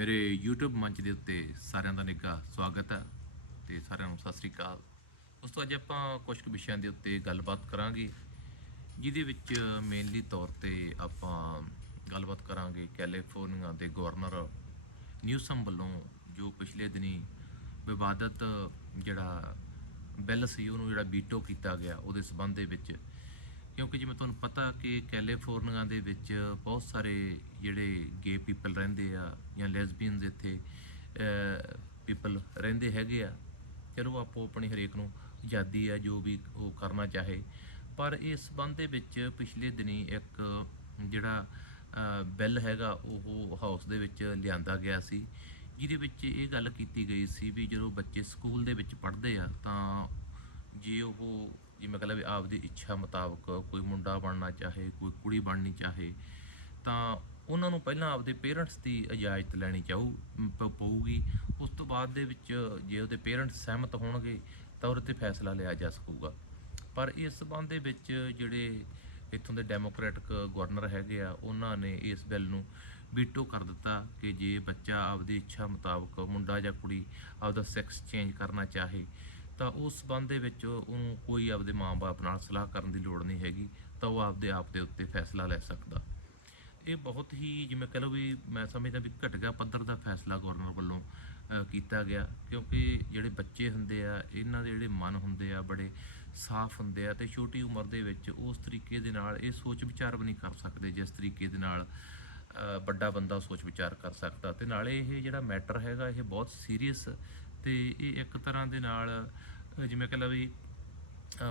ਮੇਰੇ YouTube ਮੰਚ ਦੇ ਉੱਤੇ ਸਾਰਿਆਂ ਦਾ ਨਿੱਘਾ ਸਵਾਗਤ ਹੈ ਤੇ ਸਾਰਿਆਂ ਨੂੰ ਸਤਿ ਸ੍ਰੀ ਅਕਾਲ। ਉਸ ਤੋਂ ਅੱਜ ਆਪਾਂ ਕੁਝ ਕੁ ਵਿਸ਼ਿਆਂ ਦੇ ਉੱਤੇ ਗੱਲਬਾਤ ਕਰਾਂਗੇ, ਜਿਹਦੇ ਵਿੱਚ ਮੇਨਲੀ ਤੌਰ ਤੇ ਆਪਾਂ ਗੱਲਬਾਤ ਕਰਾਂਗੇ ਕੈਲੀਫੋਰਨੀਆ ਦੇ ਗਵਰਨਰ ਨਿਊਸਮ ਵੱਲੋਂ, ਜੋ ਪਿਛਲੇ ਦਿਨੀ ਵਿਵਾਦਤ ਜਿਹੜਾ ਬਿੱਲ ਸੀ, ਉਹਨੂੰ ਜਿਹੜਾ ਵੀਟੋ ਕੀਤਾ ਗਿਆ, ਉਹਦੇ ਸਬੰਧ ਦੇ ਵਿੱਚ ਕਿਉਂਕਿ ਜਿਵੇਂ ਤੁਹਾਨੂੰ ਪਤਾ ਕਿ ਕੈਲੀਫੋਰਨੀਆ ਦੇ ਵਿੱਚ ਬਹੁਤ ਸਾਰੇ ਜਿਹੜੇ ਗੇ ਪੀਪਲ ਰਹਿੰਦੇ ਆ ਜਾਂ ਲੈਸਬੀਅਨਸ ਇੱਥੇ ਪੀਪਲ ਰਹਿੰਦੇ ਹੈਗੇ ਆ, ਚਲੋ ਆਪੋ ਆਪਣੀ ਹਰੇਕ ਨੂੰ ਆਜ਼ਾਦੀ ਆ, ਜੋ ਵੀ ਉਹ ਕਰਨਾ ਚਾਹੇ। ਪਰ ਇਸ ਸੰਬੰਧ ਦੇ ਵਿੱਚ ਪਿਛਲੇ ਦਿਨੀ ਇੱਕ ਜਿਹੜਾ ਬਿੱਲ ਹੈਗਾ, ਉਹ ਹਾਊਸ ਦੇ ਵਿੱਚ ਲਿਆਂਦਾ ਗਿਆ ਸੀ। ਜਿਹਦੇ ਵਿੱਚ ਇਹ ਗੱਲ ਕੀਤੀ ਗਈ ਸੀ ਵੀ ਜਦੋਂ ਬੱਚੇ ਸਕੂਲ ਦੇ ਵਿੱਚ ਪੜ੍ਹਦੇ ਆ, ਤਾਂ ਜੇ ਉਹ ਜਿਵੇਂ ਕਹ ਵੀ ਆਪਦੀ ਇੱਛਾ ਮੁਤਾਬਕ ਕੋਈ ਮੁੰਡਾ ਬਣਨਾ ਚਾਹੇ, ਕੋਈ ਕੁੜੀ ਬਣਨੀ ਚਾਹੇ, ਤਾਂ ਉਹਨਾਂ ਨੂੰ ਪਹਿਲਾਂ ਆਪਦੇ ਪੇਰੈਂਟਸ ਦੀ ਇਜਾਜ਼ਤ ਲੈਣੀ ਚਾਹੂ ਪਊਗੀ। ਉਸ ਤੋਂ ਬਾਅਦ ਦੇ ਵਿੱਚ ਜੇ ਉਹਦੇ ਪੇਰੈਂਟਸ ਸਹਿਮਤ ਹੋਣਗੇ, ਤਾਂ ਉਹਦੇ ਤੇ ਫੈਸਲਾ ਲਿਆ ਜਾ ਸਕੂਗਾ। ਪਰ ਇਸ ਸਬੰਧ ਦੇ ਵਿੱਚ ਜਿਹੜੇ ਇੱਥੋਂ ਦੇ ਡੈਮੋਕ੍ਰੈਟਿਕ ਗਵਰਨਰ ਹੈਗੇ ਆ, ਉਹਨਾਂ ਨੇ ਇਸ ਬਿੱਲ ਨੂੰ ਵੀਟੋ ਕਰ ਦਿੱਤਾ ਕਿ ਜੇ ਬੱਚਾ ਆਪਦੀ ਇੱਛਾ ਮੁਤਾਬਕ ਮੁੰਡਾ ਜਾਂ ਕੁੜੀ ਆਪਦਾ ਸੈਕਸ ਚੇਂਜ ਕਰਨਾ ਚਾਹੇ ਤਾਂ ਉਸ ਸਬੰਧ ਦੇ ਵਿੱਚ ਉਹਨੂੰ ਕੋਈ ਆਪਦੇ ਮਾਂ-ਬਾਪ ਨਾਲ ਸਲਾਹ ਕਰਨ ਦੀ ਲੋੜ ਨਹੀਂ ਹੈਗੀ, ਤਾਂ ਉਹ ਆਪਦੇ ਆਪ ਦੇ ਉੱਤੇ ਫੈਸਲਾ ਲੈ ਸਕਦਾ। ਇਹ ਬਹੁਤ ਹੀ ਜਿਵੇਂ ਕਹ ਲਓ ਵੀ ਮੈਂ ਸਮਝਦਾ ਵੀ ਘਟਗਾ ਪੱਧਰ ਦਾ ਫੈਸਲਾ ਗਵਰਨਰ ਵੱਲੋਂ ਕੀਤਾ ਗਿਆ। ਕਿਉਂਕਿ ਜਿਹੜੇ ਬੱਚੇ ਹੁੰਦੇ ਆ, ਇਹਨਾਂ ਦੇ ਜਿਹੜੇ ਮਨ ਹੁੰਦੇ ਆ, ਬੜੇ ਸਾਫ਼ ਹੁੰਦੇ ਆ ਤੇ ਛੋਟੀ ਉਮਰ ਦੇ ਵਿੱਚ ਉਸ ਤਰੀਕੇ ਦੇ ਨਾਲ ਇਹ ਸੋਚ ਵਿਚਾਰ ਵੀ ਨਹੀਂ ਕਰ ਸਕਦੇ, ਜਿਸ ਤਰੀਕੇ ਦੇ ਨਾਲ ਵੱਡਾ ਬੰਦਾ ਸੋਚ ਵਿਚਾਰ ਕਰ ਸਕਦਾ। ਤੇ ਨਾਲੇ ਇਹ ਜਿਹੜਾ ਮੈਟਰ ਹੈਗਾ, ਇਹ ਬਹੁਤ ਸੀਰੀਅਸ ਤੇ ਇਹ ਇੱਕ ਤਰ੍ਹਾਂ ਦੇ ਨਾਲ ਜਿਵੇਂ ਕਹ ਲਓ ਵੀ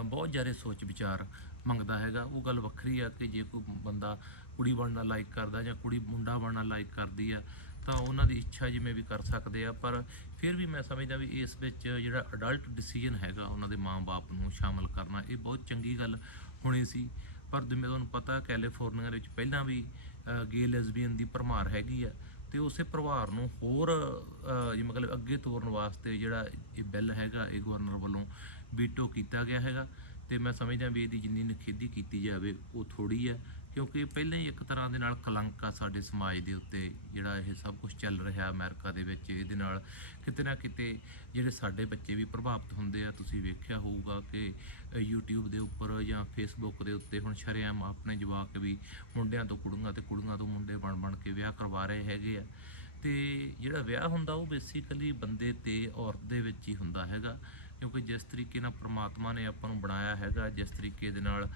ਬਹੁਤ ਜ਼ਿਆਦਾ ਸੋਚ ਵਿਚਾਰ ਮੰਗਦਾ ਹੈਗਾ। ਉਹ ਗੱਲ ਵੱਖਰੀ ਆ ਕਿ ਜੇ ਕੋਈ ਬੰਦਾ ਕੁੜੀ ਬਣਨਾ ਲਾਈਕ ਕਰਦਾ ਜਾਂ ਕੁੜੀ ਮੁੰਡਾ ਬਣਨਾ ਲਾਈਕ ਕਰਦੀ ਆ, ਤਾਂ ਉਹਨਾਂ ਦੀ ਇੱਛਾ ਜਿਵੇਂ ਵੀ ਕਰ ਸਕਦੇ ਆ। ਪਰ ਫਿਰ ਵੀ ਮੈਂ ਸਮਝਦਾ ਵੀ ਇਸ ਵਿੱਚ ਜਿਹੜਾ ਅਡਲਟ ਡਿਸੀਜਨ ਹੈਗਾ, ਉਹਨਾਂ ਦੇ ਮਾਂ-ਬਾਪ ਨੂੰ ਸ਼ਾਮਲ ਕਰਨਾ, ਇਹ ਬਹੁਤ ਚੰਗੀ ਗੱਲ ਹੋਣੀ ਸੀ। ਪਰ ਜਿਵੇਂ ਤੁਹਾਨੂੰ ਪਤਾ, ਕੈਲੀਫੋਰਨੀਆ ਦੇ ਵਿੱਚ ਪਹਿਲਾਂ ਵੀ ਗੇ ਲੈਸਬੀਅਨ ਦੀ ਭਰਮਾਰ ਹੈਗੀ ਆ ਤੇ ਉਸੇ ਪਰਿਵਾਰ ਨੂੰ ਹੋਰ ਅਹ, ਮਤਲਬ ਅੱਗੇ ਤੋਰਨ ਵਾਸਤੇ ਜਿਹੜਾ ਇਹ ਬਿੱਲ ਹੈਗਾ ਇਹ ਗਵਰਨਰ ਵੱਲੋਂ ਵੀਟੋ ਕੀਤਾ ਗਿਆ ਹੈਗਾ ਤੇ ਮੈਂ ਸਮਝਦਾ ਵੀ ਇਹਦੀ ਜਿੰਨੀ ਨਖੇਦੀ ਕੀਤੀ ਜਾਵੇ ਉਹ ਥੋੜੀ ਹੈ ਕਿਉਂਕਿ ਪਹਿਲਾਂ ਹੀ ਇੱਕ ਤਰ੍ਹਾਂ ਦੇ ਨਾਲ ਕਲੰਕ ਆ ਸਾਡੇ ਸਮਾਜ ਦੇ ਉੱਤੇ ਜਿਹੜਾ ਇਹ ਸਭ ਕੁਝ ਚੱਲ ਰਿਹਾ ਅਮਰੀਕਾ ਦੇ ਵਿੱਚ ਇਹਦੇ ਨਾਲ ਕਿਤੇ ਨਾ ਕਿਤੇ ਜਿਹੜੇ ਸਾਡੇ ਬੱਚੇ ਵੀ ਪ੍ਰਭਾਵਿਤ ਹੁੰਦੇ ਆ। ਤੁਸੀਂ ਵੇਖਿਆ ਹੋਊਗਾ ਕਿ ਅ, YouTube ਦੇ ਉੱਪਰ ਜਾਂ Facebook ਦੇ ਉੱਤੇ ਹੁਣ ਸ਼ਰੇਆਮ ਆਪਣੇ ਜਵਾਕ ਵੀ ਮੁੰਡਿਆਂ ਤੋਂ ਕੁੜੀਆਂ ਤੇ ਕੁੜੀਆਂ ਤੋਂ ਮੁੰਡੇ ਬਣ ਬਣ ਕੇ ਵਿਆਹ ਕਰਵਾ ਰਹੇ ਹੈਗੇ ਆ। ਤੇ ਜਿਹੜਾ ਵਿਆਹ ਹੁੰਦਾ ਉਹ ਬੇਸਿਕਲੀ ਬੰਦੇ ਤੇ ਔਰਤ ਦੇ ਵਿੱਚ ਹੀ ਹੁੰਦਾ ਹੈਗਾ। ਕਿਉਂਕਿ ਜਿਸ ਤਰੀਕੇ ਨਾਲ ਪ੍ਰਮਾਤਮਾ ਨੇ ਆਪਾਂ ਨੂੰ ਬਣਾਇਆ ਹੈਗਾ, ਜਿਸ ਤਰੀਕੇ ਦੇ ਨਾਲ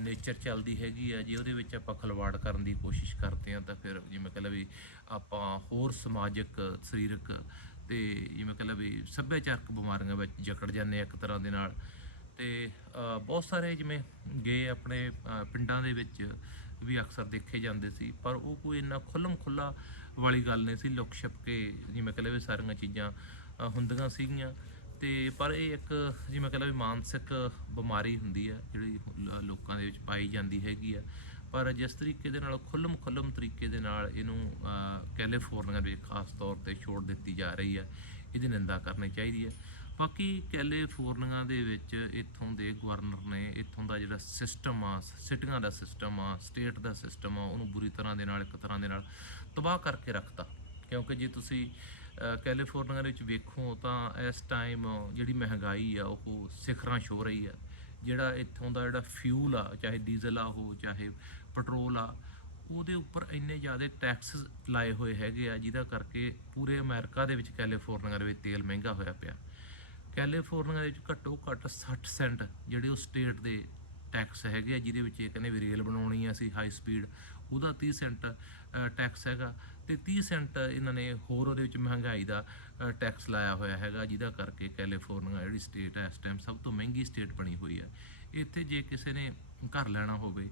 ਨੇਚਰ ਚੱਲਦੀ ਹੈਗੀ ਆ ਜੇ, ਉਹਦੇ ਵਿੱਚ ਆਪਾਂ ਖਲਵਾੜ ਕਰਨ ਦੀ ਕੋਸ਼ਿਸ਼ ਕਰਦੇ ਆ ਤਾਂ ਫਿਰ ਜਿਵੇਂ ਕਹ ਵੀ ਆਪਾਂ ਹੋਰ ਸਮਾਜਿਕ, ਸਰੀਰਕ ਤੇ ਜਿਵੇਂ ਕਹ ਵੀ ਸੱਭਿਆਚਾਰਕ ਬਿਮਾਰੀਆਂ ਵਿੱਚ ਜਕੜ ਜਾਂਦੇ ਆ ਇੱਕ ਤਰ੍ਹਾਂ ਦੇ ਨਾਲ। ਤੇ ਬਹੁਤ ਸਾਰੇ ਜਿਵੇਂ ਗਏ ਆਪਣੇ ਪਿੰਡਾਂ ਦੇ ਵਿੱਚ ਵੀ ਅਕਸਰ ਦੇਖੇ ਜਾਂਦੇ ਸੀ, ਪਰ ਉਹ ਕੋਈ ਇੰਨਾ ਖੁੱਲਮ ਖੁੱਲਾ ਵਾਲੀ ਗੱਲ ਨਹੀਂ ਸੀ ਲੁਕ ਛਿਪ ਕੇ ਜਿਵੇਂ ਕਹ ਵੀ ਸਾਰੀਆਂ ਚੀਜ਼ਾਂ ਹੁੰਦੀਆਂ ਸੀਗੀਆਂ। ਤੇ ਪਰ ਇਹ ਇੱਕ ਜਿਵੇਂ ਕਹ ਵੀ ਮਾਨਸਿਕ ਬਿਮਾਰੀ ਹੁੰਦੀ ਆ, ਜਿਹੜੀ ਲੋਕਾਂ ਦੇ ਵਿੱਚ ਪਾਈ ਜਾਂਦੀ ਹੈਗੀ ਆ। ਪਰ ਜਿਸ ਤਰੀਕੇ ਦੇ ਨਾਲ ਖੁੱਲਮ ਖੁੱਲਮ ਤਰੀਕੇ ਦੇ ਨਾਲ ਇਹਨੂੰ ਕੈਲੀਫੋਰਨੀਆ ਦੇ ਖਾਸ ਤੌਰ ਤੇ ਛੋੜ ਦਿੱਤੀ ਜਾ ਰਹੀ ਆ, ਇਹਦੀ ਨਿੰਦਾ ਕਰਨੀ ਚਾਹੀਦੀ ਹੈ ਬਾਕੀ ਕੈਲੀਫੋਰਨੀਆ ਦੇ ਵਿੱਚ ਇੱਥੋਂ ਦੇ ਗਵਰਨਰ ਨੇ, ਇੱਥੋਂ ਦਾ ਜਿਹੜਾ ਸਿਸਟਮ ਆ ਸਿਟੀਆਂ ਦਾ ਸਿਸਟਮ ਆ ਸਟੇਟ ਦਾ ਸਿਸਟਮ ਆ, ਉਹਨੂੰ ਬੁਰੀ ਤਰ੍ਹਾਂ ਦੇ ਨਾਲ, ਇੱਕ ਤਰ੍ਹਾਂ ਦੇ ਨਾਲ ਤਬਾਹ ਕਰਕੇ ਰੱਖਤਾ। ਕਿਉਂਕਿ ਜੇ ਤੁਸੀਂ ਕੈਲੀਫੋਰਨੀਆ ਦੇ ਵਿੱਚ ਵੇਖੋ ਤਾਂ ਇਸ ਟਾਈਮ ਜਿਹੜੀ ਮਹਿੰਗਾਈ ਆ, ਉਹ ਸਿਖਰਾਂ ਛੋ ਰਹੀ ਆ। ਜਿਹੜਾ ਇੱਥੋਂ ਦਾ ਜਿਹੜਾ ਫਿਊਲ ਆ, ਚਾਹੇ ਡੀਜ਼ਲ ਆ ਉਹ, ਚਾਹੇ ਪੈਟਰੋਲ ਆ, ਉਹਦੇ ਉੱਪਰ ਇੰਨੇ ਜ਼ਿਆਦਾ ਟੈਕਸ ਲਾਏ ਹੋਏ ਹੈਗੇ ਆ, ਜਿਹਦਾ ਕਰਕੇ ਪੂਰੇ ਅਮਰੀਕਾ ਦੇ ਵਿੱਚ ਕੈਲੀਫੋਰਨੀਆ ਦੇ ਵਿੱਚ ਤੇਲ ਮਹਿੰਗਾ ਹੋਇਆ ਪਿਆ। ਕੈਲੀਫੋਰਨੀਆ ਦੇ ਵਿੱਚ ਘੱਟੋ ਘੱਟ 60 ਸੈਂਟ ਜਿਹੜੇ ਉਹ ਸਟੇਟ ਦੇ ਟੈਕਸ ਹੈਗੇ ਆ, ਜਿਹਦੇ ਵਿੱਚ ਇਹ ਕਹਿੰਦੇ ਵੀ ਰੇਲ ਬਣਾਉਣੀ ਆ ਅਸੀਂ ਹਾਈ ਸਪੀਡ ਉਹਦਾ 30 ਸੈਂਟ ਟੈਕਸ ਹੈਗਾ ਤੇ 30 ਸੈਂਟ ਇਹਨਾਂ ਨੇ ਹੋਰ ਉਹਦੇ ਵਿੱਚ ਮਹਿੰਗਾਈ ਦਾ ਟੈਕਸ ਲਾਇਆ ਹੋਇਆ ਹੈਗਾ, ਜਿਹਦਾ ਕਰਕੇ ਕੈਲੀਫੋਰਨੀਆ ਜਿਹੜੀ ਸਟੇਟ ਹੈ ਇਸ ਟਾਈਮ ਸਭ ਤੋਂ ਮਹਿੰਗੀ ਸਟੇਟ ਬਣੀ ਹੋਈ ਹੈ ਇੱਥੇ ਜੇ ਕਿਸੇ ਨੇ ਘਰ ਲੈਣਾ ਹੋਵੇ,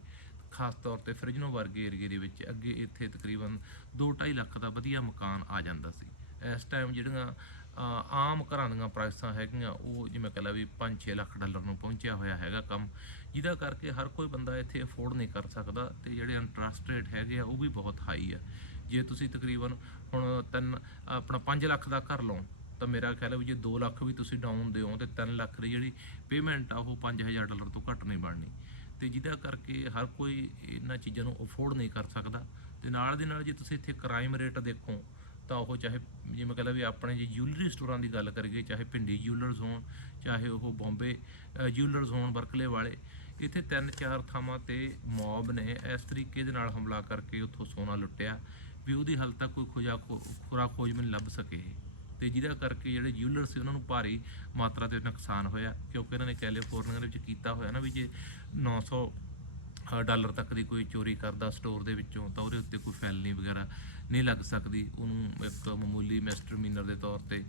ਖਾਸ ਤੌਰ ਤੇ ਫ੍ਰਿਜਨੋ ਵਰਗੇ ਏਰੀਏ ਦੇ ਵਿੱਚ, ਅੱਗੇ ਇੱਥੇ ਤਕਰੀਬਨ 2.5 ਲੱਖ ਦਾ ਵਧੀਆ ਮਕਾਨ ਆ ਜਾਂਦਾ ਸੀ। ਇਸ ਟਾਈਮ ਜਿਹੜੀਆਂ ਆਮ ਘਰਾਂ ਦੀਆਂ ਪ੍ਰਾਈਸਾਂ ਹੈਗੀਆਂ, ਉਹ ਜਿਵੇਂ ਕਹ ਲਾ ਵੀ 5-6 ਲੱਖ ਡਾਲਰ ਨੂੰ ਪਹੁੰਚਿਆ ਹੋਇਆ ਹੈਗਾ ਕੰਮ, ਜਿਹਦਾ ਕਰਕੇ ਹਰ ਕੋਈ ਬੰਦਾ ਇੱਥੇ ਅਫੋਰਡ ਨਹੀਂ ਕਰ ਸਕਦਾ ਤੇ ਜਿਹੜੇ ਇੰਟਰਸਟ ਰੇਟ ਹੈਗੇ ਆ, ਉਹ ਵੀ ਬਹੁਤ ਹਾਈ ਆ। ਜੇ ਤੁਸੀਂ ਤਕਰੀਬਨ ਹੁਣ ਤਿੰਨ, ਆਪਣਾ 5 ਲੱਖ ਦਾ ਘਰ ਲਓ, ਤਾਂ ਮੇਰਾ ਖਿਆਲ ਹੈ ਵੀ ਜੇ 2 ਲੱਖ ਵੀ ਤੁਸੀਂ ਡਾਊਨ ਦਿਓ, ਤੇ 3 ਲੱਖ ਦੀ ਜਿਹੜੀ ਪੇਮੈਂਟ ਆ, ਉਹ 5000 ਡਾਲਰ ਤੋਂ ਘੱਟ ਨਹੀਂ ਬਣਨੀ। ਤੇ ਜਿਹਦਾ ਕਰਕੇ ਹਰ ਕੋਈ ਇਹਨਾਂ ਚੀਜ਼ਾਂ ਨੂੰ ਅਫੋਰਡ ਨਹੀਂ ਕਰ ਸਕਦਾ। ਤੇ ਨਾਲ ਦੇ ਨਾਲ ਜੇ ਤੁਸੀਂ ਇੱਥੇ ਕ੍ਰਾਈਮ ਰੇਟ ਦੇਖੋ ਤਾਂ ਉਹ ਚਾਹੇ ਜਿਵੇਂ ਕਹਿੰਦਾ ਵੀ ਆਪਣੇ ਜੇ ਜਿਊਲਰੀ ਸਟੋਰਾਂ ਦੀ ਗੱਲ ਕਰੀਏ ਚਾਹੇ ਭਿੰਡੀ ਜਿਊਲਰਸ ਹੋਣ ਚਾਹੇ ਉਹ ਬੰਬੇ ਜਿਊਲਰਸ ਹੋਣ ਬਰਕਲੇ ਵਾਲੇ ਇੱਥੇ ਤਿੰਨ ਚਾਰ ਥਾਵਾਂ ਤੇ ਮੌਬ ਨੇ ਇਸ ਤਰੀਕੇ ਦੇ ਨਾਲ ਹਮਲਾ ਕਰਕੇ ਉੱਥੋਂ ਸੋਨਾ ਲੁੱਟਿਆ ਵੀ ਉਹਦੀ ਹਾਲ ਤੱਕ ਕੋਈ ਖੋਜਾ ਖੁਰਾ ਖੋਜ ਮੈਨੂੰ ਲੱਭ ਸਕੇ ਤੇ ਜਿਹਦਾ ਕਰਕੇ ਜਿਹੜੇ ਜਿਊਲਰ ਸੀ ਉਹਨਾਂ ਨੂੰ ਭਾਰੀ ਮਾਤਰਾ 'ਤੇ ਨੁਕਸਾਨ ਹੋਇਆ ਕਿਉਂਕਿ ਇਹਨਾਂ ਨੇ ਕੈਲੀਫੋਰਨੀਆ ਦੇ ਵਿੱਚ ਕੀਤਾ ਹੋਇਆ ਨਾ ਵੀ ਜੇ 900 ਅ, ਡਾਲਰ ਤੱਕ ਦੀ ਕੋਈ ਚੋਰੀ ਕਰਦਾ ਸਟੋਰ ਦੇ ਵਿੱਚੋਂ, ਤਾਂ ਉਹਦੇ ਉੱਤੇ ਕੋਈ ਫੈਲਨੀ ਵਗੈਰਾ ਨਹੀਂ ਲੱਗ ਸਕਦੀ। ਉਹਨੂੰ ਇੱਕ ਮਾਮੂਲੀ ਮਿਸਟਰਮੀਨਰ ਦੇ ਤੌਰ ਤੇ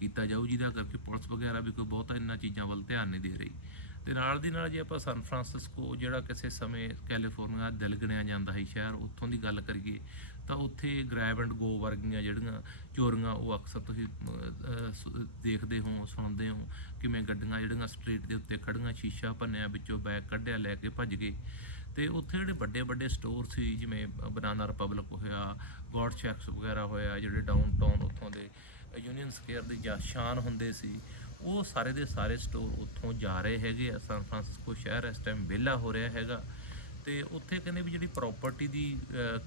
ਕੀਤਾ ਜਾਊ, ਜਿਹਦਾ ਕਰਕੇ ਪੁਲਿਸ ਵਗੈਰਾ ਵੀ ਕੋਈ ਬਹੁਤਾ ਇਹਨਾਂ ਚੀਜ਼ਾਂ ਵੱਲ ਧਿਆਨ ਨਹੀਂ ਦੇ ਰਹੀ। ਤੇ ਨਾਲ ਦੀ ਨਾਲ ਜੇ ਆਪਾਂ ਸਨ ਫਰਾਂਸਿਸਕੋ ਜਿਹੜਾ ਕਿਸੇ ਸਮੇਂ ਕੈਲੀਫੋਰਨੀਆ ਦਾ ਦਿਲ ਗਿਣਿਆ ਜਾਂਦਾ ਹੈ ਸ਼ਹਿਰ ਉੱਥੋਂ ਦੀ ਗੱਲ ਕਰੀਏ ਤਾਂ ਉੱਥੇ ਗ੍ਰੈਬ ਐਂਡ ਗੋ ਵਰਗੀਆਂ ਜਿਹੜੀਆਂ ਚੋਰੀਆਂ ਉਹ ਅਕਸਰ ਤੁਸੀਂ ਅਮ, ਦੇਖਦੇ ਹੋ ਸੁਣਦੇ ਹੋ ਕਿਵੇਂ ਗੱਡੀਆਂ ਜਿਹੜੀਆਂ ਸਟਰੀਟ ਦੇ ਉੱਤੇ ਖੜੀਆਂ ਸ਼ੀਸ਼ਾ ਭੰਨਿਆ ਵਿੱਚੋਂ ਬੈਗ ਕੱਢਿਆ ਲੈ ਕੇ ਭੱਜ ਗਏ। ਤੇ ਉੱਥੇ ਜਿਹੜੇ ਵੱਡੇ ਵੱਡੇ ਸਟੋਰ ਸੀ ਜਿਵੇਂ ਬਨਾਨਾ ਰਿਪਬਲਿਕ ਹੋਇਆ ਗੋਡ ਸ਼ੈਕਸ ਵਗੈਰਾ ਹੋਇਆ ਜਿਹੜੇ ਡਾਊਨਟਾਊਨ ਉੱਥੋਂ ਦੇ ਯੂਨੀਅਨ ਸਕੁਅਰ ਦੀ ਜਾਂ ਸ਼ਾਨ ਹੁੰਦੇ ਸੀ ਉਹ ਸਾਰੇ ਦੇ ਸਾਰੇ ਸਟੋਰ ਉੱਥੋਂ ਜਾ ਰਹੇ ਹੈਗੇ ਆ। ਸਨ ਫਰਾਂਸਿਸਕੋ ਸ਼ਹਿਰ ਇਸ ਟਾਈਮ ਵਿਹਲਾ ਹੋ ਰਿਹਾ ਹੈਗਾ। ਤੇ ਉੱਥੇ ਕਹਿੰਦੇ ਵੀ ਜਿਹੜੀ ਪ੍ਰਾਪਰਟੀ ਦੀ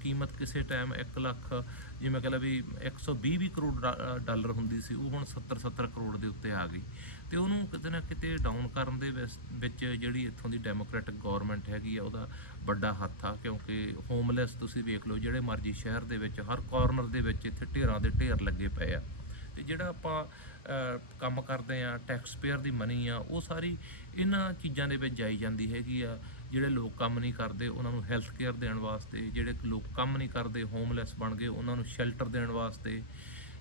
ਕੀਮਤ ਕਿਸੇ ਟਾਈਮ 1 ਲੱਖ, ਜਿਵੇਂ ਕਹਿੰਦਾ ਵੀ 120 ਵੀ ਕਰੋੜ ਡਾ- ਡਾਲਰ ਹੁੰਦੀ ਸੀ, ਉਹ ਹੁਣ 70 70 ਕਰੋੜ ਦੇ ਉੱਤੇ ਆ ਗਈ। ਤੇ ਉਹਨੂੰ ਕਿਤੇ ਨਾ ਕਿਤੇ ਡਾਊਨ ਕਰਨ ਦੇ ਵਿਸ- ਵਿੱਚ ਜਿਹੜੀ ਇੱਥੋਂ ਦੀ ਡੈਮੋਕ੍ਰੈਟਿਕ ਗਵਰਨਮੈਂਟ ਹੈਗੀ ਆ, ਉਹਦਾ ਵੱਡਾ ਹੱਥ ਆ। ਕਿਉਂਕਿ ਹੋਮਲੈਸ ਤੁਸੀਂ ਵੇਖ ਲਓ, ਜਿਹੜੇ ਮਰਜ਼ੀ ਸ਼ਹਿਰ ਦੇ ਵਿੱਚ, ਹਰ ਕਾਰਨਰ ਦੇ ਵਿੱਚ ਇੱਥੇ ਢੇਰਾਂ ਦੇ ਢੇਰ ਲੱਗੇ ਪਏ ਆ। ਤੇ ਜਿਹੜਾ ਆਪਾਂ ਕੰਮ ਕਰਦੇ ਆ ਟੈਕਸ ਪੇਅਰ ਦੀ ਮਨੀ ਆ, ਉਹ ਸਾਰੀ ਇਹਨਾਂ ਚੀਜ਼ਾਂ ਦੇ ਵਿੱਚ ਜਾਈ ਜਾਂਦੀ ਹੈਗੀ ਆ, ਜਿਹੜੇ ਲੋਕ ਕੰਮ ਨਹੀਂ ਕਰਦੇ, ਉਹਨਾਂ ਨੂੰ ਹੈਲਥ ਕੇਅਰ ਦੇਣ ਵਾਸਤੇ, ਜਿਹੜੇ ਲੋਕ ਕੰਮ ਨਹੀਂ ਕਰਦੇ ਹੋਮਲੈਸ ਬਣ ਗਏ, ਉਹਨਾਂ ਨੂੰ ਸ਼ੈਲਟਰ ਦੇਣ ਵਾਸਤੇ,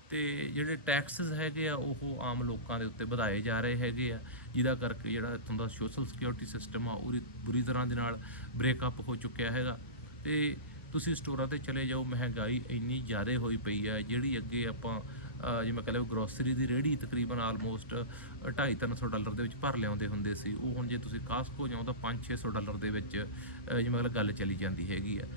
ਤੇ ਜਿਹੜੇ ਟੈਕਸਸ ਹੈਗੇ ਆ, ਉਹ ਆਮ ਲੋਕਾਂ ਦੇ ਉੱਤੇ ਵਧਾਏ ਜਾ ਰਹੇ ਹੈਗੇ ਆ, ਜਿਹਦਾ ਕਰਕੇ ਜਿਹੜਾ ਇੱਥੋਂ ਦਾ ਸੋਸ਼ਲ ਸਿਕਿਉਰਿਟੀ ਸਿਸਟਮ ਆ ਉਹ ਬੁਰੀ ਤਰ੍ਹਾਂ ਦੇ ਨਾਲ ਬ੍ਰੇਕਅਪ ਹੋ ਚੁੱਕਿਆ ਹੈਗਾ। ਤੇ ਤੁਸੀਂ ਸਟੋਰਾਂ ਤੇ ਚਲੇ ਜਾਓ, ਮਹਿੰਗਾਈ ਇੰਨੀ ਜ਼ਿਆਦਾ ਹੋਈ ਪਈ ਆ, ਜਿਹੜੀ ਅੱਗੇ ਆਪਾਂ ਜਿਵੇਂ ਕਹਿੰਦੇ ਗਰੋਸਰੀ ਦੀ ਰੇਹੜੀ ਤਕਰੀਬਨ ਆਲਮੋਸਟ 2.5-300 ਡਾਲਰ ਦੇ ਵਿੱਚ ਭਰ ਲਿਆਉਂਦੇ ਹੁੰਦੇ ਸੀ। ਉਹ ਹੁਣ ਜੇ ਤੁਸੀਂ ਕਾਸਕੋ ਜਾਓ ਤਾਂ 5-600 ਡਾਲਰ ਦੇ ਵਿੱਚ ਜਿਵੇਂ ਕਹਿੰਦੇ ਗੱਲ ਚਲੀ ਜਾਂਦੀ ਹੈਗੀ ਆ।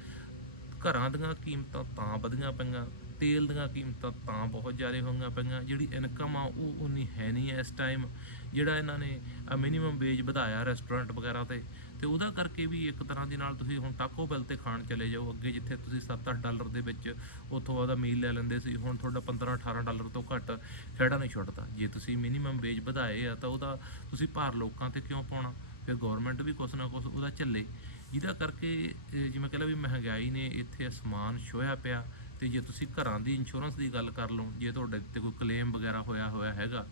ਘਰਾਂ ਦੀਆਂ ਕੀਮਤਾਂ ਤਾਂ ਵਧੀਆਂ ਪਈਆਂ, ਤੇਲ ਦੀਆਂ ਕੀਮਤਾਂ ਤਾਂ ਬਹੁਤ ਜ਼ਿਆਦਾ ਹੋਈਆਂ ਪਈਆਂ। ਜਿਹੜੀ ਇਨਕਮ ਆ, ਉਹ ਉਨੀ ਹੈ ਨਹੀਂ ਇਸ ਟਾਈਮ ਜਿਹੜਾ ਇਹਨਾਂ ਨੇ ਮਿਨੀਮਮ ਵੇਜ ਵਧਾਇਆ ਰੈਸਟੋਰੈਂਟ ਵਗੈਰਾ ਤੇ ਤੇ ਉਹਦਾ ਕਰਕੇ ਵੀ ਇੱਕ ਤਰ੍ਹਾਂ ਦੇ ਨਾਲ ਤੁਸੀਂ ਹੁਣ ਟਾਕੋ ਬੈਲ ਤੇ ਖਾਣ ਚਲੇ ਜਾਓ, ਅੱਗੇ ਜਿੱਥੇ ਤੁਸੀਂ 7-8 ਡਾਲਰ ਦੇ ਵਿੱਚ ਉੱਥੋਂ ਉਹਦਾ ਮੀਲ ਲੈ ਲੈਂਦੇ ਸੀ, ਹੁਣ ਤੁਹਾਡਾ 15-18 ਡਾਲਰ ਤੋਂ ਘੱਟ ਖੇੜਾ ਨਹੀਂ ਛੁੱਟਦਾ। ਜੇ ਤੁਸੀਂ ਮਿਨੀਮਮ ਵੇਜ ਵਧਾਏ ਆ, ਤਾਂ ਉਹਦਾ ਤੁਸੀਂ ਭਾਰ ਲੋਕਾਂ ਤੇ ਕਿਉਂ ਪਾਉਣਾ? ਫਿਰ ਗਵਰਨਮੈਂਟ ਵੀ ਕੁਛ ਨਾ ਕੁਛ ਉਹਦਾ ਝੱਲੇ। ਜਿਹਦਾ ਕਰਕੇ, ਅਹ, ਜਿਵੇਂ ਕਹਿੰਦਾ ਵੀ ਮਹਿੰਗਾਈ ਨੇ ਇੱਥੇ ਅਸਮਾਨ ਛੋਇਆ ਪਿਆ, ਤੇ ਜੇ ਤੁਸੀਂ ਘਰਾਂ ਦੀ ਇੰਸ਼ੋਰੈਂਸ ਦੀ ਗੱਲ ਕਰ ਲਓ, ਜੇ ਤੁਹਾਡੇ ਤੇ ਕੋਈ ਕਲੇਮ ਵਗੈਰਾ ਹੋਇਆ ਹੋਇਆ ਹੈਗਾ,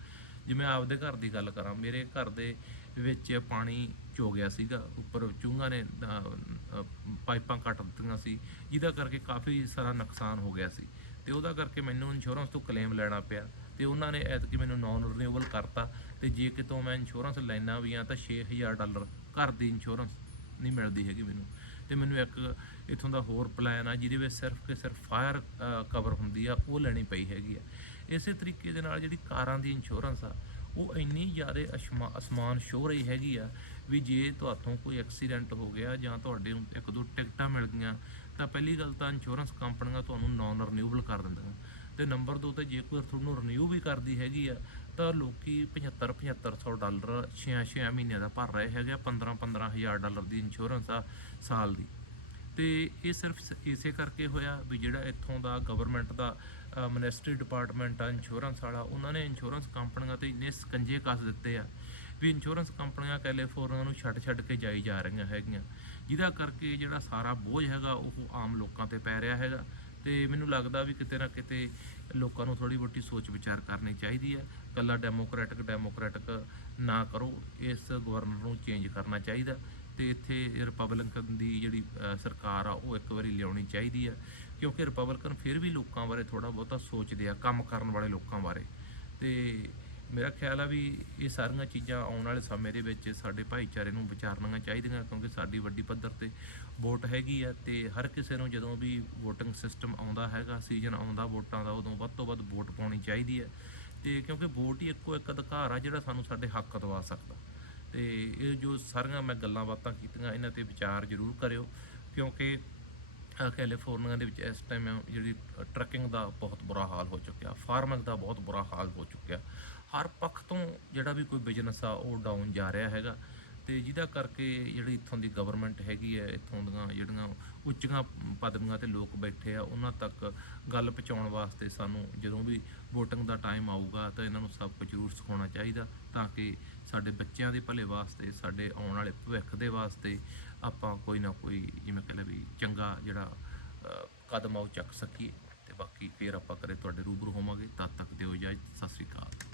ਜਿਵੇਂ ਆਪਦੇ ਘਰ ਦੀ ਗੱਲ ਕਰਾਂ, ਮੇਰੇ ਘਰ ਦੇ ਵਿੱਚ ਪਾਣੀ ਚੋ ਗਿਆ ਸੀਗਾ, ਉੱਪਰ ਚੂੰਗਾ ਨੇ ਪਾਈਪਾਂ ਕੱਟ ਦਿੱਤੀਆਂ ਸੀ, ਜਿਹਦਾ ਕਰਕੇ ਕਾਫੀ ਸਾਰਾ ਨੁਕਸਾਨ ਹੋ ਗਿਆ ਸੀ। ਤੇ ਉਹਦਾ ਕਰਕੇ ਮੈਨੂੰ ਇੰਸ਼ੋਰੈਂਸ ਤੋਂ ਕਲੇਮ ਲੈਣਾ ਪਿਆ, ਤੇ ਉਹਨਾਂ ਨੇ ਐਤਕੀ ਮੈਨੂੰ ਨਾਨ ਰੀਨਿਊਬਲ ਕਰਤਾ, ਤੇ ਜੇ ਕਿਤੋਂ ਮੈਂ ਇੰਸ਼ੋਰੈਂਸ ਲੈਣਾ ਵੀ ਆ ਤਾਂ 6000 ਡਾਲਰ ਘਰ ਦੀ ਇੰਸ਼ੋਰੈਂਸ ਨਹੀਂ ਮਿਲਦੀ ਹੈਗੀ ਮੈਨੂੰ। ਤੇ ਮੈਨੂੰ ਇੱਕ ਇਥੋਂ ਦਾ ਹੋਰ ਪਲਾਨ ਆ, ਜਿਹਦੇ ਵਿੱਚ ਸਿਰਫ ਕਿ ਸਿਰਫ ਫਾਇਰ ਕਵਰ ਹੁੰਦੀ ਆ, ਉਹ ਲੈਣੀ ਪਈ ਹੈਗੀ ਆ। ਇਸੇ ਤਰੀਕੇ ਦੇ ਨਾਲ ਜਿਹੜੀ ਕਾਰਾਂ ਦੀ ਇੰਸ਼ੋਰੈਂਸ ਆ, ਉਹ ਇੰਨੀ ਜ਼ਿਆਦਾ ਅਸ਼ਮਾ, ਅਸਮਾਨ ਛੋ ਰਹੀ ਹੈਗੀ ਆ ਵੀ ਜੇ ਤੁਹਾਤੋਂ ਕੋਈ ਐਕਸੀਡੈਂਟ ਹੋ ਗਿਆ ਜਾਂ ਤੁਹਾਡੇ ਇੱਕ ਦੋ ਟਿਕਟਾਂ ਮਿਲ ਗਈਆਂ, ਤਾਂ ਪਹਿਲੀ ਗੱਲ ਤਾਂ ਇੰਸ਼ੋਰੈਂਸ ਕੰਪਨੀਆਂ ਤੁਹਾਨੂੰ ਨਾਨ ਰਿਨਿਊਵਲ ਕਰ ਦਿੰਦੀਆਂ। ਤੇ ਨੰਬਰ 2 ਤੇ ਜੇ ਕੋਈ ਤੁਹਾਨੂੰ ਰਿਨਿਊ ਵੀ ਕਰਦੀ ਹੈਗੀ ਆ, ਤਾਂ ਲੋਕੀ 75 7500 ਡਾਲਰ 6-6 ਮਹੀਨਿਆਂ ਦਾ ਭਰ ਰਹੇ ਹੈਗੇ ਆ 15 15000 ਡਾਲਰ ਦੀ ਇੰਸ਼ੋਰੈਂਸ ਆ ਸਾਲ ਦੀ। ਤੇ ਇਹ ਸਿਰਫ ਇਸੇ ਕਰਕੇ ਹੋਇਆ ਵੀ ਜਿਹੜਾ ਇੱਥੋਂ ਦਾ ਗਵਰਨਮੈਂਟ ਦਾ ਮਿਨਿਸਟਰੀ ਡਿਪਾਰਟਮੈਂਟ ਆ ਇੰਸ਼ੋਰੈਂਸ ਵਾਲਾ, ਉਹਨਾਂ ਨੇ ਇੰਸ਼ੋਰੈਂਸ ਕੰਪਨੀਆਂ ਤੇ ਇੰਨੇ ਸਕੰਜੇ ਕੱਸ ਦਿੱਤੇ ਆ ਵੀ ਇੰਸ਼ੋਰੈਂਸ ਕੰਪਨੀਆਂ ਕੈਲੀਫੋਰਨੀਆ ਨੂੰ ਛੱਡ ਛੱਡ ਕੇ ਜਾਈ ਜਾ ਰਹੀਆਂ ਹੈਗੀਆਂ। ਜਿਹਦਾ ਕਰਕੇ ਜਿਹੜਾ ਸਾਰਾ ਬੋਝ ਹੈਗਾ, ਉਹ ਆਮ ਲੋਕਾਂ ਤੇ ਪੈ ਰਿਹਾ ਹੈਗਾ। ਤੇ ਮੈਨੂੰ ਲੱਗਦਾ ਵੀ ਕਿਤੇ ਨਾ ਕਿਤੇ ਲੋਕਾਂ ਨੂੰ ਥੋੜੀ ਬਹੁਤੀ ਸੋਚ ਵਿਚਾਰ ਕਰਨੀ ਚਾਹੀਦੀ ਹੈ। ਕੱਲਾ ਡੈਮੋਕ੍ਰੈਟਿਕ ਡੈਮੋਕ੍ਰੈਟਿਕ ਨਾ ਕਰੋ। ਇਸ ਗਵਰਨਰ ਨੂੰ ਚੇਂਜ ਕਰਨਾ ਚਾਹੀਦਾ। ਤੇ ਇੱਥੇ ਰਿਪਬਲਿਕਨ ਦੀ ਜਿਹੜੀ ਸਰਕਾਰ ਆ, ਉਹ ਇੱਕ ਵਾਰੀ ਲਿਆਉਣੀ ਚਾਹੀਦੀ ਆ ਕਿਉਂਕਿ ਰਿਪਬਲਿਕਨ ਫਿਰ ਵੀ ਲੋਕਾਂ ਬਾਰੇ ਥੋੜਾ ਬਹੁਤਾ ਸੋਚਦੇ ਆ, ਕੰਮ ਕਰਨ ਵਾਲੇ ਲੋਕਾਂ ਬਾਰੇ। ਤੇ ਮੇਰਾ ਖਿਆਲ ਆ ਵੀ ਇਹ ਸਾਰੀਆਂ ਚੀਜ਼ਾਂ ਆਉਣ ਵਾਲੇ ਸਮੇਂ ਦੇ ਵਿੱਚ ਸਾਡੇ ਭਾਈਚਾਰੇ ਨੂੰ ਵਿਚਾਰਨੀਆਂ ਚਾਹੀਦੀਆਂ ਕਿਉਂਕਿ ਸਾਡੀ ਵੱਡੀ ਪੱਧਰ ਤੇ ਵੋਟ ਹੈਗੀ ਆ ਤੇ ਹਰ ਕਿਸੇ ਨੂੰ ਜਦੋਂ ਵੀ VOTING ਸਿਸਟਮ ਆਉਂਦਾ ਹੈਗਾ, ਸੀਜ਼ਨ ਆਉਂਦਾ ਵੋਟਾਂ ਦਾ, ਉਦੋਂ ਵੱਧ ਤੋਂ ਵੱਧ ਵੋਟ ਪਾਉਣੀ ਚਾਹੀਦੀ ਹੈ ਤੇ ਕਿਉਂਕਿ ਵੋਟ ਹੀ ਇੱਕੋ ਇੱਕ ਅਧਿਕਾਰ ਆ ਜਿਹੜਾ ਸਾਨੂੰ ਸਾਡੇ ਹੱਕ ਦਵਾ ਸਕਦਾ। ਤੇ ਇਹ ਜੋ ਸਾਰੀਆਂ ਮੈਂ ਗੱਲਾਂ ਬਾਤਾਂ ਕੀਤੀਆਂ, ਇਹਨਾਂ ਤੇ ਵਿਚਾਰ ਜ਼ਰੂਰ ਕਰਿਓ ਕਿਉਂਕਿ ਕੈਲੀਫੋਰਨੀਆ ਦੇ ਵਿੱਚ ਇਸ ਟਾਈਮ ਜਿਹੜੀ ਟਰੱਕਿੰਗ ਦਾ ਬਹੁਤ ਬੁਰਾ ਹਾਲ ਹੋ ਚੁੱਕਿਆ, ਫਾਰਮਿੰਗ ਦਾ ਬਹੁਤ ਬੁਰਾ ਹਾਲ ਹੋ ਚੁੱਕਿਆ। ਹਰ ਪੱਖ ਤੋਂ ਜਿਹੜਾ ਵੀ ਕੋਈ ਬਿਜ਼ਨਸ ਆ, ਉਹ ਡਾਊਨ ਜਾ ਰਿਹਾ ਹੈਗਾ। ਤੇ ਜਿਹਦਾ ਕਰਕੇ ਜਿਹੜੀ ਇੱਥੋਂ ਦੀ ਗਵਰਨਮੈਂਟ ਹੈਗੀ ਹੈ, ਇੱਥੋਂ ਦੀਆਂ ਜਿਹੜੀਆਂ ਉੱਚੀਆਂ ਪਦਵੀਆਂ ਤੇ ਲੋਕ ਬੈਠੇ ਆ, ਉਹਨਾਂ ਤੱਕ ਗੱਲ ਪਹੁੰਚਾਉਣ ਵਾਸਤੇ ਸਾਨੂੰ ਜਦੋਂ ਵੀ VOTING ਦਾ ਟਾਈਮ ਆਊਗਾ, ਤਾਂ ਇਹਨਾਂ ਨੂੰ ਸਭ ਕੁਝ ਜ਼ਰੂਰ ਸਿਖਾਉਣਾ ਚਾਹੀਦਾ, ਤਾਂ ਕਿ ਸਾਡੇ ਬੱਚਿਆਂ ਦੇ ਭਲੇ ਵਾਸਤੇ, ਸਾਡੇ ਆਉਣ ਵਾਲੇ ਭਵਿੱਖ ਦੇ ਵਾਸਤੇ ਆਪਾਂ ਕੋਈ ਨਾ ਕੋਈ ਜਿਵੇਂ ਕਹਿੰਦੇ ਵੀ ਚੰਗਾ ਜਿਹੜਾ ਕਦਮ ਆ, ਉਹ ਚੱਕ ਸਕੀਏ। ਤੇ ਬਾਕੀ ਫੇਰ ਆਪਾਂ ਕਰੇ ਤੁਹਾਡੇ ਰੂਬਰੂ ਹੋਵਾਂਗੇ। ਤਦ ਤੱਕ ਦਿਓ ਇਜਾਜ਼ਤ। ਸਤਿ ਸ੍ਰੀ ਅਕਾਲ।